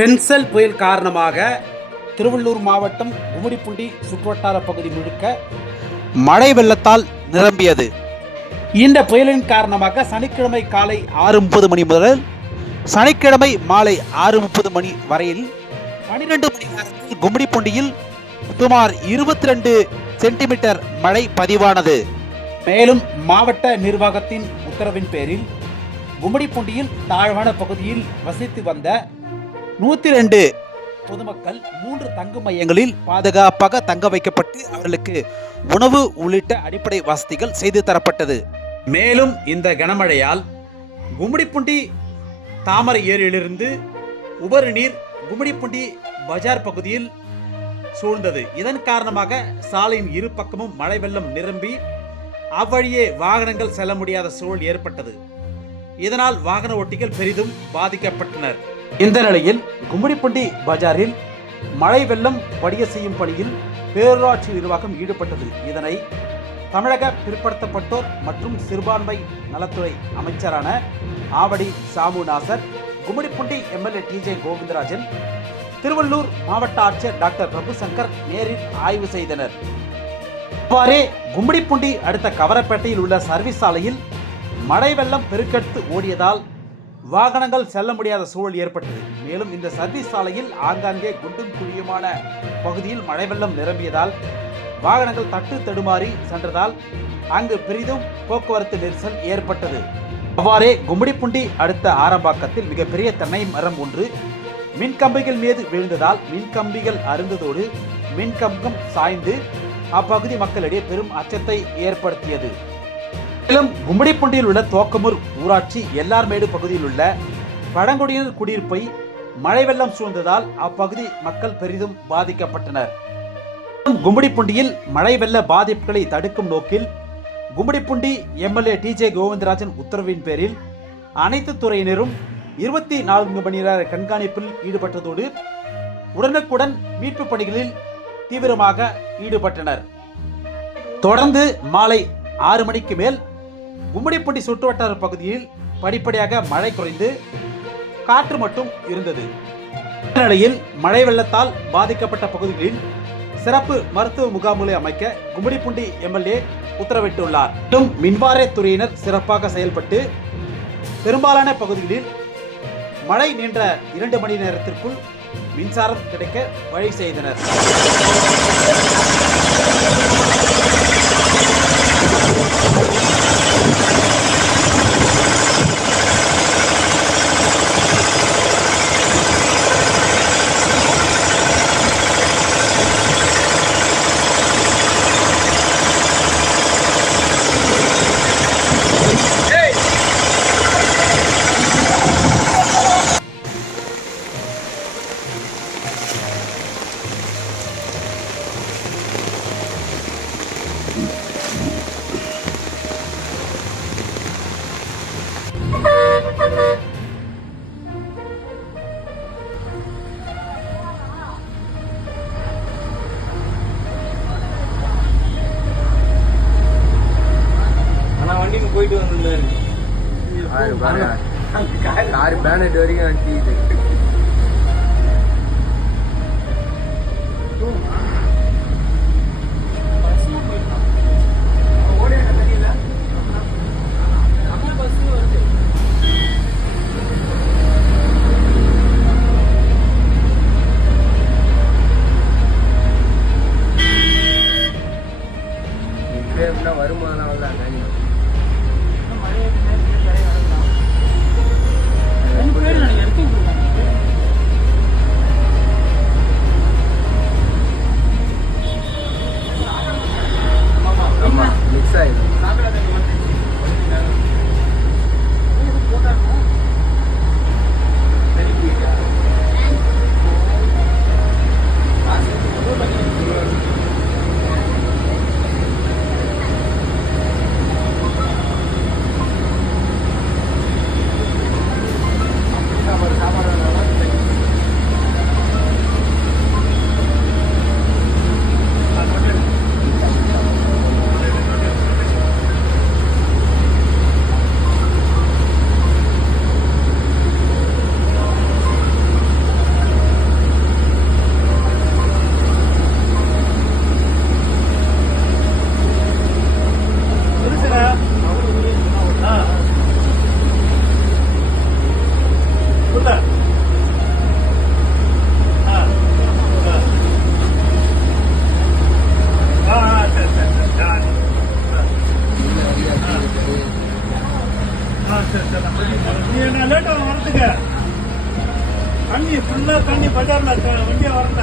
Pencil புயல் காரணமாக திருவள்ளூர் மாவட்டம் கும்மிடிப்பூண்டி சுற்றுவட்டார பகுதி முழுக்க மழை வெள்ளத்தால் நிரம்பியது. இந்த புயலின் காரணமாக சனிக்கிழமை காலை 6:30 மணி முதல் சனிக்கிழமை மாலை 6:30 மணி வரையில் 12 மணி நேரத்தில் கும்மிடிப்பூண்டியில் சுமார் 22 சென்டிமீட்டர் மழை பதிவானது. மேலும் மாவட்ட நிர்வாகத்தின் உத்தரவின் பேரில் கும்மிடிப்பூண்டியில் தாழ்வான பகுதியில் வசித்து வந்த 102 பொதுமக்கள் 3 தங்கு மையங்களில் பாதுகாப்பாக தங்க வைக்கப்பட்டு அவர்களுக்கு உணவு உள்ளிட்ட அடிப்படை வசதிகள் செய்து தரப்பட்டது. மேலும் இந்த கனமழையால் கும்மிடிப்பூண்டி தாமரை ஏரியிலிருந்து உபரி நீர் கும்மிடிப்பூண்டி பஜார் பகுதியில் சூழ்ந்தது. இதன் காரணமாக சாலையின் இரு பக்கமும் மழை வெள்ளம் நிரம்பி அவ்வழியே வாகனங்கள் செல்ல முடியாத சூழல் ஏற்பட்டது. இதனால் வாகன ஓட்டிகள் பெரிதும் பாதிக்கப்பட்டனர். இந்த நிலையில் கும்மிடிப்பூண்டி பஜாரில் மழை வெள்ளம் வடிய செய்யும் பணியில் பேரூராட்சி நிர்வாகம் ஈடுபட்டது. இதனை தமிழக பிற்படுத்தப்பட்டோர் மற்றும் சிறுபான்மை நலத்துறை அமைச்சரான ஆவடி சாமுநாசர், கும்மிடிப்பூண்டி எம்எல்ஏ டிஜே கோவிந்தராஜன், திருவள்ளூர் மாவட்ட ஆட்சியர் டாக்டர் பிரபுசங்கர் நேரில் ஆய்வு செய்தனர். இவ்வாறே கும்மிடிப்பூண்டி அடுத்த கவரப்பேட்டையில் உள்ள சர்வீஸ் சாலையில் மழை வெள்ளம் பெருக்கெடுத்து ஓடியதால் வாகனங்கள் செல்ல முடியாத சூழல் ஏற்பட்டது. மேலும் இந்த சர்வீஸ் சாலையில் ஆங்காங்கே குண்டும் குழியுமான பகுதியில் மழை வெள்ளம் நிரம்பியதால் வாகனங்கள் தட்டு தடுமாறி சென்றதால் அங்கு பெரிதும் போக்குவரத்து நெரிசல் ஏற்பட்டது. அவ்வாறே கும்மிடிப்பூண்டி அடுத்த ஆரம்பாக்கத்தில் மிகப்பெரிய தென்னை மரம் ஒன்று மின்கம்பிகள் மீது விழுந்ததால் மின்கம்பிகள் அருந்ததோடு மின்கம்பம் சாய்ந்து அப்பகுதி மக்களிடையே பெரும் அச்சத்தை ஏற்படுத்தியது. மேலும் கும்மிடிப்பூண்டியில் உள்ள தோக்கமூர் ஊராட்சி எல்லார்மேடு பகுதியில் உள்ள பழங்குடியினர் குடியிருப்பை மழை வெள்ளம் சூழ்ந்ததால் அப்பகுதி மக்கள் பெரிதும் பாதிக்கப்பட்டனர். கும்மிடிப்பூண்டியில் மழை வெள்ள பாதிப்புகளை தடுக்கும் நோக்கில் கும்மிடிப்பூண்டி எம்எல்ஏ டிஜே கோவிந்தராஜன் உத்தரவின் பேரில் அனைத்து துறையினரும் 24 மணி நேர கண்காணிப்பில் ஈடுபட்டதோடு உடனுக்குடன் மீட்பு பணிகளில் தீவிரமாக ஈடுபட்டனர். தொடர்ந்து மாலை 6 மணிக்கு மேல் கும்மிடிப்பூண்டி சுற்றுவட்டார பகுதியில் படிப்படியாக மழை குறைந்து காற்று மட்டும் இருந்தது. இந்த நிலையில் மழை வெள்ளத்தால் பாதிக்கப்பட்ட பகுதிகளில் சிறப்பு மருத்துவ முகாம்களை அமைக்க கும்மிடிப்பூண்டி எம்எல்ஏ உத்தரவிட்டுள்ளார். மேலும் மின்வாரியத்துறையினர் சிறப்பாக செயல்பட்டு பெரும்பாலான பகுதிகளில் மழை நின்ற 2 மணி நேரத்திற்குள் மின்சாரம் கிடைக்க வழி செய்தனர். போயிட்டு வந்திருந்தாரு கார் பேனட் வரைக்கும் அடிச்சுது. வருமானம் பேர் போயிட்டாரு வண்டியை வரல